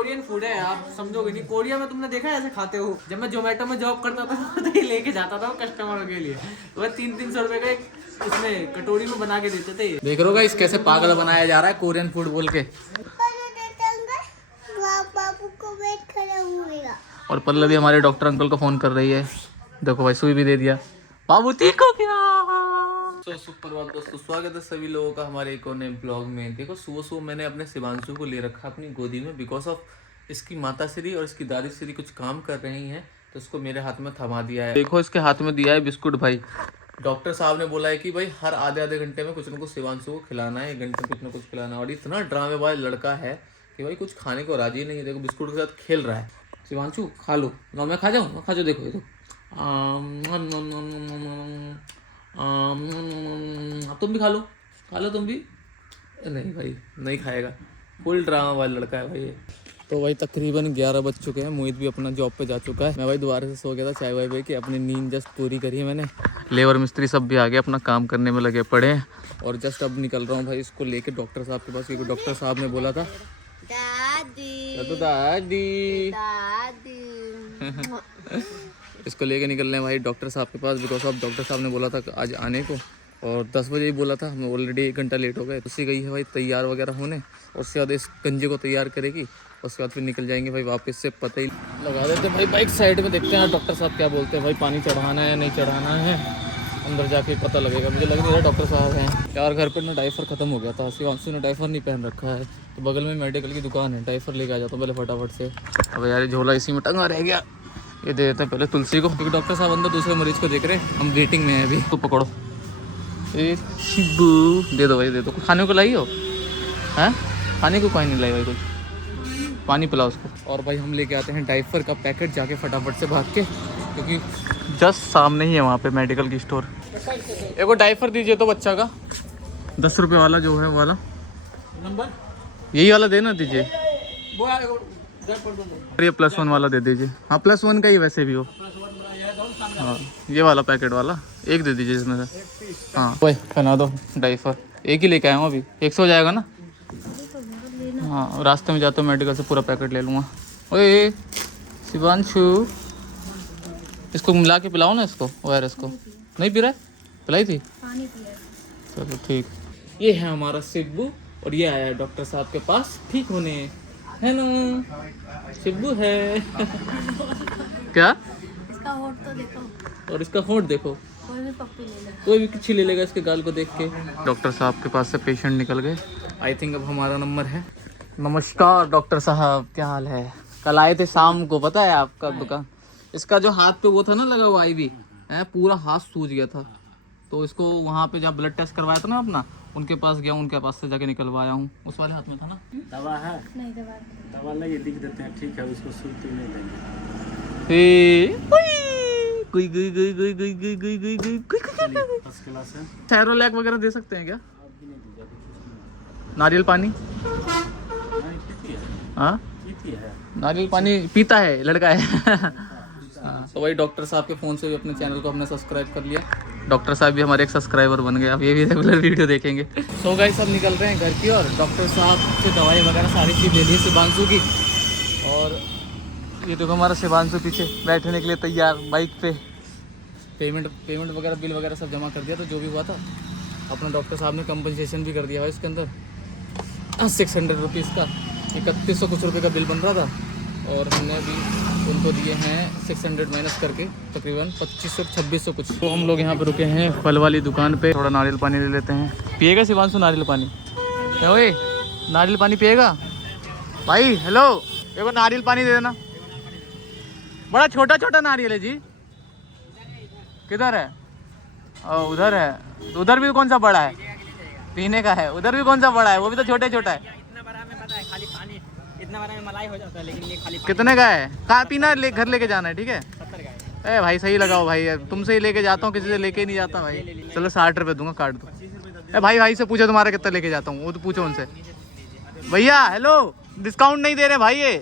Korean food है, आप समझोगे नहीं। कोरिया में तुमने देखा है ऐसे खाते हो? जब मैं जोमेटो में जॉब करता था तो ये लेके जाता था कस्टमरों के लिए, तो 300 रुपए का एक उसमें कटोरी में बना के देते थे। देख रहे हो गाइस कैसे पागल बनाया जा रहा है कोरियन फूड बोल के। बाबू को वेट करा हुएगा। और पल्लवी हमारे डॉक्टर अंकल को फोन कर रही है। देखो भाई सुई भी दे दिया। बाबू ठीक हो गया। तो सुप्रभात दोस्तों, स्वागत है सभी लोगों का हमारे एक और नए ब्लॉग में। देखो सुबह सुबह मैंने अपने शिवांशु को ले रखा अपनी गोदी में, बिकॉज ऑफ इसकी माता श्री और इसकी दादी श्री कुछ काम कर रही हैं, तो इसको मेरे हाथ में थमा दिया है। देखो इसके हाथ में दिया है बिस्कुट। भाई डॉक्टर साहब ने बोला है कि भाई हर आधे घंटे में कुछ ना कुछ शिवांशु को खिलाना है, 1 घंटे में कुछ ना कुछ खिलाना है। और इतना ड्रामेबाज लड़का है कि भाई कुछ खाने को राजी नहीं है। देखो बिस्कुट के साथ खेल रहा है। शिवांशु खा लो ना, मैं खा जाऊँ? खा जाओ। देखो देखो तुम भी खा लो तुम भी। नहीं भाई नहीं खाएगा, फुल ड्रामा वाला लड़का है भाई ये। तो भाई तकरीबन 11 बज चुके हैं। मोहित भी अपना जॉब पे जा चुका है। मैं भाई दोबारा से सो गया था, चाय वाय पी के अपनी नींद जस्ट पूरी करी है मैंने। लेबर मिस्त्री सब भी आ गए, अपना काम करने में लगे पड़े हैं। और जस्ट अब निकल रहा हूँ भाई इसको लेके डॉक्टर साहब के पास, क्योंकि डॉक्टर साहब ने बोला था दादी दादी दादी इसको लेके निकल रहे हैं भाई डॉक्टर साहब के पास, बिकॉज ऑफ डॉक्टर साहब ने बोला था आज आने को, और 10 बजे ही बोला था। हम ऑलरेडी 1 घंटा लेट हो गए। उसी गई है भाई तैयार वगैरह होने, और उसके बाद इस गंजे को तैयार करेगी, उसके बाद फिर निकल जाएंगे भाई वापस से। पता ही लगा देते भाई बाइक साइड में, देखते हैं डॉक्टर साहब क्या बोलते हैं। भाई पानी चढ़ाना है नहीं चढ़ाना है, अंदर जाके पता लगेगा। मुझे लग नहीं रहा डॉक्टर साहब हैं यार। घर पर ना डाइफर ख़त्म हो गया था, शिवांशु ने डाइफर नहीं पहन रखा है, तो बगल में मेडिकल की दुकान है, डाइफर लेके आ जाता हूँ पहले फटाफट से। अब यार झोला इसी में टंगा रह गया, ये दे देते हैं पहले तुलसी को, क्योंकि डॉक्टर साहब अंदर दूसरे मरीज को देख रहे हैं। हम वेटिंग में हैं अभी। तो पकड़ो ए शिबू, दे दो भाई दे दो। कुछ खाने को लाई हो? हैं खाने को कोई नहीं लाई भाई, कुछ पानी पिलाओ उसको। और भाई हम लेके आते हैं डाइपर का पैकेट जाके फटाफट से भाग के, क्योंकि जस्ट सामने ही है वहाँ पे मेडिकल की स्टोर। एक वो डाइपर दीजिए तो बच्चा का 10 रुपये वाला जो है वाला नंबर, यही वाला देना दीजिए। ये +1 वाला दे दीजिए। हाँ +1 का ही वैसे भी हो। हाँ ये वाला पैकेट वाला एक दे दीजिए इसमें से। हाँ वही पहना दो डाइपर। एक ही लेके आया हूँ अभी, 100 हो जाएगा ना? हाँ रास्ते में जाते हो मेडिकल से पूरा पैकेट ले लूँगा। ओए शिवांशु इसको मिला के पिलाओ ना इसको, ORS को। नहीं पी रहा है? पिलाई थी? चलो ठीक। ये है हमारा शिब्बू, और ये आया है डॉक्टर साहब के पास ठीक होने, है ना? शिब्बू है क्या? इसका होठ तो देखो, और इसका होठ देखो। कोई भी पप्पी ले ले, कोई भी किसी ले लेगा इसके गाल को देख के। डॉक्टर साहब के पास से पेशेंट निकल गए। आई थिंक अब हमारा नंबर है। नमस्कार डॉक्टर साहब, क्या हाल है? कल आए थे शाम को, पता है आपका दुकान, इसका जो हाथ पे वो था ना लगा हुआ IV है, पूरा हाथ सूज गया था। तो इसको वहाँ पे जब ब्लड टेस्ट करवाया था ना अपना, उनके पास गया, उनके पास से जाके निकलवाया हूँ। उस वाले हाथ में था ना। दवा है? नहीं दवा नहीं लिख देते हैं, ठीक है, उसको सुई नहीं देंगे। फर्स्ट क्लास है। थैरोलैक वगैरह दे सकते हैं क्या? नारियल पानी? नहीं पीती है। हाँ पीती है। नारियल पानी पीता है लड़का है। तो भाई डॉक्टर साहब के फ़ोन से भी अपने चैनल को हमने सब्सक्राइब कर लिया। डॉक्टर साहब भी हमारे एक सब्सक्राइबर बन गए, अब ये भी रेगुलर वीडियो देखेंगे। सो गाइस सब निकल रहे हैं घर की ओर। डॉक्टर साहब से दवाई वगैरह सारी चीज़ ले ली शिवांशु की, और ये देखो हमारा शिवांशु पीछे बैठने के लिए तैयार बाइक पे। पेमेंट वगैरह बिल वगैरह सब जमा कर दिया, तो जो भी हुआ था अपना डॉक्टर साहब ने कंपनसेशन भी कर दिया है इसके अंदर। 600 रुपीज़ का 3100 कुछ रुपये का बिल बन रहा था, और हमने अभी उनको दिए हैं 600 माइनस करके तकरीबन 2500-2600 कुछ। तो हम लोग यहाँ पे रुके हैं फल वाली दुकान पे, थोड़ा नारियल पानी ले लेते हैं। पिएगा शिवांशु नारियल पानी? क्या ओए नारियल पानी पिएगा भाई? हेलो देखो नारियल पानी दे देना। बड़ा छोटा छोटा नारियल है जी। किधर है? उधर है। उधर भी कौन सा बड़ा है? पीने का है। उधर भी कौन सा बड़ा है? वो भी तो छोटा छोटा है। इतना बड़ा में पता है खाली पानी, इतना बड़ा में मलाई हो जाता है, लेकिन ये खाली कितने का है? कहाँ पीना घर लेके जाना है? ठीक है 70 का है। ए भाई सही लगाओ भाई, तुमसे ही लेके जाता हूँ, किसी से लेके ही नहीं जाता भाई। चलो 60 रुपये दूंगा, काट दो। ए भाई से पूछो तुम्हारा कितना लेके जाता हूँ, वो तो पूछो उनसे। भैया हेलो डिस्काउंट नहीं दे रहे भाई ये।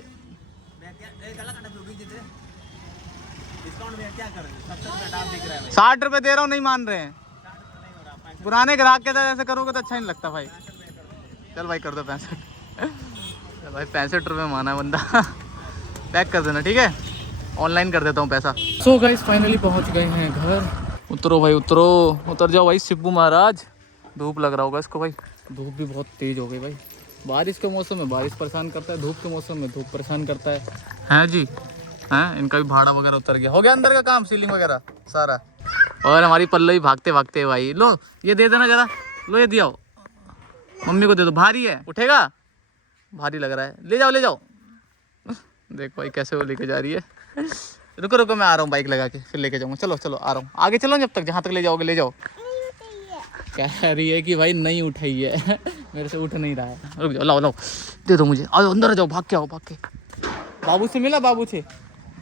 डिस्काउंट में क्या करें? 70 रुपये दाम दिख रहा है भाई। 60 रुपये दे रहा हूँ, नहीं मान रहे हैं। पुराने ग्राहक के साथ ऐसे करोगे तो अच्छा नहीं लगता भाई। चल भाई कर दो 65। भाई 65 रुपये माना है बंदा। पैक कर देना, ठीक है, ऑनलाइन कर देता हूँ पैसा। सो गाइस फाइनली पहुँच गए हैं घर। उतरो भाई उतरो, उतर जाओ भाई शिबू महाराज। धूप लग रहा होगा इसको भाई, धूप भी बहुत तेज़ हो गई भाई। बारिश के मौसम में बारिश परेशान करता है, धूप के मौसम में धूप परेशान करता है। हैं जी, हैं इनका भी भाड़ा वगैरह उतर गया, हो गया अंदर का काम, सीलिंग वगैरह सारा। और हमारी पल्लवी भागते भागते भाई, लो ये दे देना जरा, लो ये दिया मम्मी को दे दो, भारी है, उठेगा, भारी लग रहा है, ले जाओ ले जाओ। देख भाई कैसे वो लेके जा रही है। रुको रुको मैं आ रहा हूँ, बाइक लगा के फिर लेके जाऊँगा। चलो चलो आ रहा हूँ, आगे चलो, जब तक जहाँ तक ले जाओगे ले जाओ। कह रही है कि भाई नहीं उठाई है, मेरे से उठ नहीं रहा है। रुक जाओ, लाओ लाओ दे दो मुझे, आओ अंदर आ जाओ, भाग के आओ भाग के। बाबू से मिला, बाबू से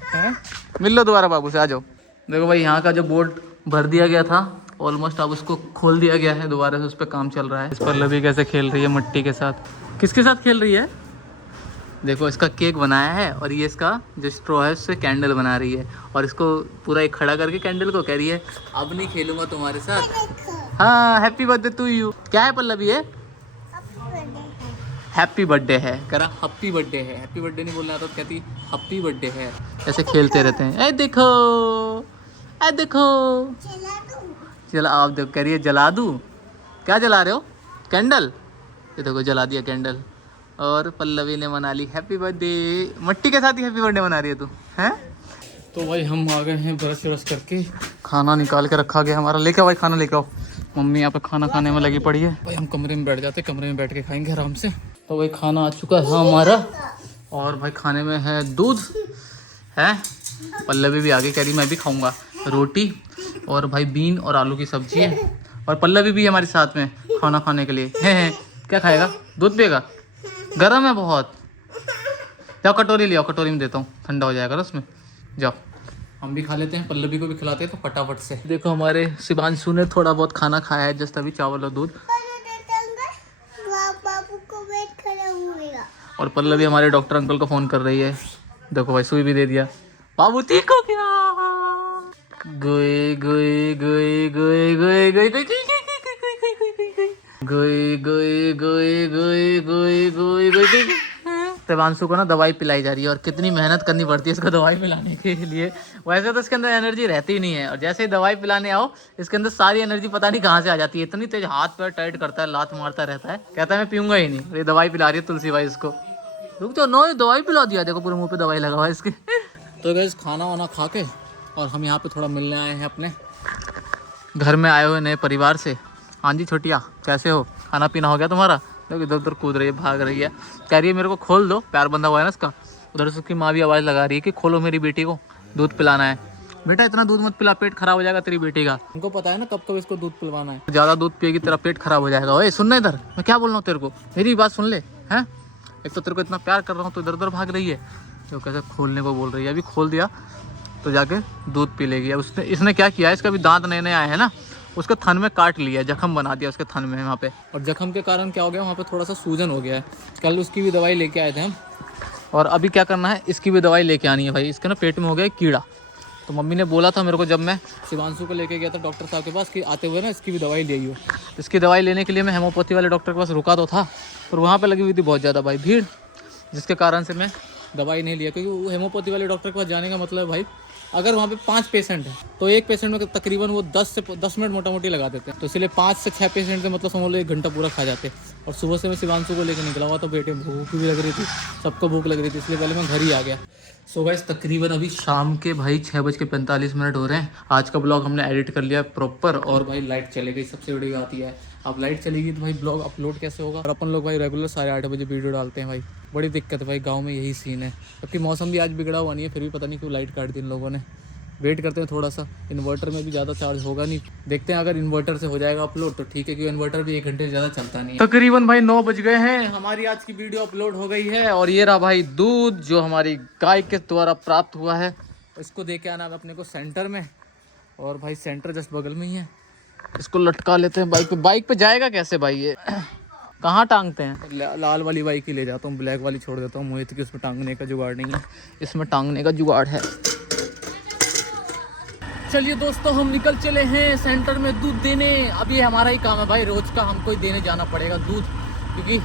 हैं, मिल लो दोबारा बाबू से, आ जाओ। देखो भाई यहाँ का जो बोर्ड भर दिया गया था ऑलमोस्ट, अब उसको खोल दिया गया है दोबारा से, उस पर काम चल रहा है। इस पर लवी कैसे खेल रही है मिट्टी के साथ, किसके साथ खेल रही है। देखो इसका केक बनाया है और ये इसका जो स्ट्रॉ है उससे कैंडल बना रही है, और इसको पूरा एक खड़ा करके कैंडल को कह रही है अब नहीं खेलूंगा तुम्हारे साथ। हाँ हैप्पी बर्थडे टू यू। क्या है पल्लवी ये, हैप्पी बर्थडे है, कह रहा हैप्पी बर्थडे है। हैप्पी बर्थडे नहीं बोलना तो कहती हैप्पी बर्थडे है। ऐसे खेलते रहते हैं। ए देखो ए देखो, चला आप देखो, कह रही है जला दूँ। क्या जला रहे हो, कैंडल। ये देखो जला दिया कैंडल, और पल्लवी ने मना ली हैप्पी बर्थडे। मट्टी के साथ ही हैप्पी बर्थडे मना रही है तू हैं। तो भाई हम आ गए हैं ब्रश व्रश करके, खाना निकाल के रखा गया हमारा। लेके आओ भाई खाना लेके आओ, मम्मी यहाँ पे खाना खाने में लगी पड़ी है। भाई हम कमरे में बैठ जाते, कमरे में बैठ के खाएंगे आराम से। तो भाई खाना आ चुका है हमारा, और भाई खाने में है दूध है, पल्लवी भी आगे कह रही मैं भी खाऊंगा, रोटी और भाई बीन और आलू की सब्जी है, और पल्लवी भी हमारे साथ में खाना खाने के लिए है। क्या खाएगा, दूध पिएगा, गर्म है बहुत। जाओ कटोरी ले आओ, कटोरी में देता हूँ, ठंडा हो जाएगा ना उसमें। जाओ हम भी खा लेते हैं, पल्लवी को भी खिलाते हैं तो फटाफट से। देखो हमारे शिवांशु ने थोड़ा बहुत खाना खाया है, जस्ट अभी चावल और दूध। बाबू को वेट खड़ा हुएगा। और पल्लवी हमारे डॉक्टर अंकल को फ़ोन कर रही है। देखो भाई सुई भी दे दिया, बाबू ठीक हो गया। गोए गोए गोए गोए गोए गोए गोए गोए गोए गोए गोए गोए गोए गोए। शिवांशु को ना दवाई पिलाई जा रही है, और कितनी मेहनत करनी पड़ती है इसको दवाई पिलाने के लिए। वैसे तो इसके अंदर एनर्जी रहती ही नहीं है, और जैसे ही दवाई पिलाने आओ इसके अंदर सारी एनर्जी पता नहीं कहाँ से आ जाती है। इतनी तेज हाथ पैर टाइट करता है, लात मारता रहता है, कहता है मैं पीऊंगा ही नहीं। ये दवाई पिला रही है तुलसी भाई इसको। रुक जाओ, नो दवाई पिला दिया, देखो पूरे मुँह पे दवाई लगा हुआ है इसके। तो गाइस खाना वाना खा के और हम यहाँ पे थोड़ा मिलने आए हैं अपने घर में आए हुए नए परिवार से। हाँ जी छोटिया कैसे हो, खाना पीना हो गया तुम्हारा। देखो इधर उधर कूद रही है, भाग रही है, कह रही है मेरे को खोल दो, प्यार बंधा हुआ है ना इसका। उधर से उसकी माँ भी आवाज़ लगा रही है कि खोलो मेरी बेटी को, दूध पिलाना है। बेटा इतना दूध मत पिला, पेट खराब हो जाएगा तेरी बेटी का। हमको पता है ना कब कब इसको दूध पिलवाना है, ज़्यादा दूध पिएगी तेरा पेट खराब हो जाएगा। ओए सुन ना इधर, मैं क्या बोल रहा हूँ तेरे को, मेरी बात सुन ले हैं। एक तो तेरे को इतना प्यार कर रहा हूँ तो इधर उधर भाग रही है, तो कैसे खोलने को बोल रही है। अभी खोल दिया तो जाके दूध पी लेगी। अब इसने क्या किया है, इसका भी दांत नए नए आए हैं ना, उसके थन में काट लिया, जख्म बना दिया उसके थन में वहाँ पे, और जख्म के कारण क्या हो गया वहाँ पे थोड़ा सा सूजन हो गया है। कल उसकी भी दवाई लेके आए थे हम, और अभी क्या करना है इसकी भी दवाई लेके आनी है भाई। इसके ना पेट में हो गया कीड़ा, तो मम्मी ने बोला था मेरे को जब मैं शिवांशु को लेके गया था डॉक्टर साहब के पास कि आते हुए ना इसकी भी दवाई ले आई हो। इसकी दवाई लेने के लिए मैं हेमोपैथी वाले डॉक्टर के पास रुका तो था, पर वहाँ पर लगी हुई थी बहुत ज़्यादा भाई भीड़, जिसके कारण से मैं दवाई नहीं लिया। क्योंकि वो हेमोपैथी वाले डॉक्टर के पास जाने का मतलब भाई, अगर वहाँ पे 5 पेशेंट हैं तो एक पेशेंट में तकरीबन वो 10 मिनट मोटा मोटी लगा देते हैं। तो इसलिए 5 से 6 पेशेंट के मतलब समझ लो 1 घंटा पूरा खा जाते। और सुबह से मैं शिवांशु को लेकर निकला हुआ, तो बेटे भूख भी लग रही थी, सबको भूख लग रही थी, इसलिए पहले मैं घर ही आ गया। सो गाइस तकरीबन अभी शाम के भाई 6:45 हो रहे हैं। आज का ब्लॉग हमने एडिट कर लिया प्रॉपर, और भाई लाइट चले गई, सबसे बड़ी बात यह है। अब लाइट चलेगी तो भाई ब्लॉग अपलोड कैसे होगा। और अपन लोग भाई रेगुलर 8:30 बजे वीडियो डालते हैं भाई, बड़ी दिक्कत है भाई, गाँव में यही सीन है। क्योंकि मौसम भी आज बिगड़ा हुआ नहीं है, फिर भी पता नहीं क्यों लाइट काट दी इन लोगों ने। वेट करते हैं थोड़ा सा, इन्वर्टर में भी ज़्यादा चार्ज होगा नहीं, देखते हैं अगर इन्वर्टर से हो जाएगा अपलोड तो ठीक है, क्योंकि इन्वर्टर भी 1 घंटे से ज़्यादा चलता नहीं है। तकरीबन भाई 9 बज गए हैं, हमारी आज की वीडियो अपलोड हो गई है। और ये रहा भाई दूध जो हमारी गाय के द्वारा प्राप्त हुआ है, इसको दे के आना है अपने को सेंटर में, और भाई सेंटर जस्ट बगल में ही है। इसको लटका लेते हैं बाइक पे। बाइक पे जाएगा कैसे भाई ये, कहाँ टांगते हैं। लाल वाली बाइक ही ले जाता हूँ, ब्लैक वाली छोड़ देता हूँ मोहित की, उसमें टांगने का जुगाड़ नहीं है, इसमें टांगने का जुगाड़ है। चलिए दोस्तों हम निकल चले हैं सेंटर में दूध देने। अब ये हमारा ही काम है भाई, रोज का हमको ही देने जाना पड़ेगा दूध, क्योंकि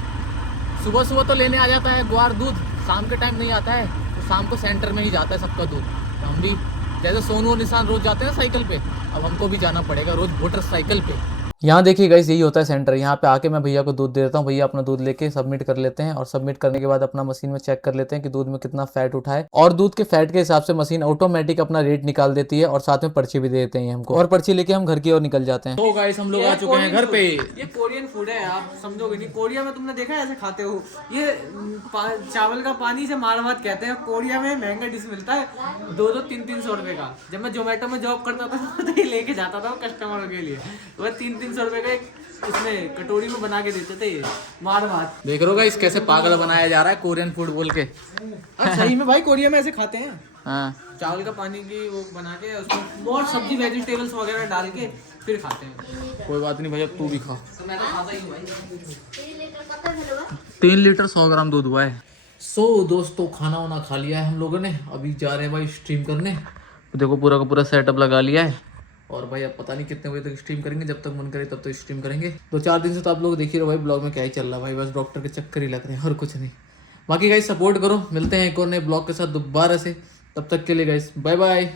सुबह सुबह तो लेने आ जाता है ग्वार दूध, शाम के टाइम नहीं आता है, तो शाम को सेंटर में ही जाता है सबका दूध। तो हम भी जैसे सोनू और निशान रोज जाते हैं साइकिल पे, अब हमको भी जाना पड़ेगा रोज मोटरसाइकिल पे। यहाँ देखिए गाइस, यही होता है सेंटर। यहाँ पे आके मैं भैया को दूध दे देता हूँ, भैया अपना दूध लेके सबमिट कर लेते हैं और सबमिट करने के बाद अपना मशीन में चेक कर लेते हैं कि दूध में कितना फैट उठा है, और दूध के फैट के हिसाब से मशीन ऑटोमेटिक अपना रेट निकाल देती है और साथ में पर्ची भी दे देते हैं हमको, और पर्ची लेके हम घर की ओर निकल जाते हैं। तो गाइस हम लोग आ चुके हैं घर पे। ये कोरियन फूड है, आप समझोगे नहीं। कोरिया में तुमने देखा है ऐसे खाते हो, ये चावल का पानी से मार भात कहते हैं। कोरिया में महंगा डिश मिलता है 200-300 रुपए का। जब मैं जोमेटो में जॉब करता था तो ये लेके जाता था कस्टमरों के लिए, तो 300 रुपए का एक उसमें कटोरी में बना के देते थे ये मार भात। देख रहे हो गाइस कैसे पागल बनाया जा रहा है कोरियन फूड बोल के। सही में भाई कोरिया में ऐसे खाते हैं, हाँ चावल का पानी की वो बना के उसमें बहुत सब्जी वेजिटेबल्स वगैरह डाल के फिर खाते हैं। कोई बात नहीं भैया, तू भी खा। तो मैं तो खाता ही हूँ भाई। 3 लीटर 100 ग्राम दूध हुआ है। दोस्तों खाना वाना खा लिया है हम लोगों ने, अभी जा रहे हैं भाई स्ट्रीम करने। देखो पूरा का पूरा सेटअप लगा लिया है, और भाई अब पता नहीं कितने बजे तक स्ट्रीम करेंगे, जब तक मन करे तब तक स्ट्रीम करेंगे। 2-4 दिन से तो आप लोग देख ही रहे हो भाई ब्लॉग में क्या ही चल रहा है भाई, बस डॉक्टर के चक्कर ही लग रहे हैं और कुछ नहीं। बाकी गाइस सपोर्ट करो, मिलते हैं एक और नए ब्लॉग के साथ दोबारा से, तब तक के लिए गाइस बाय बाय।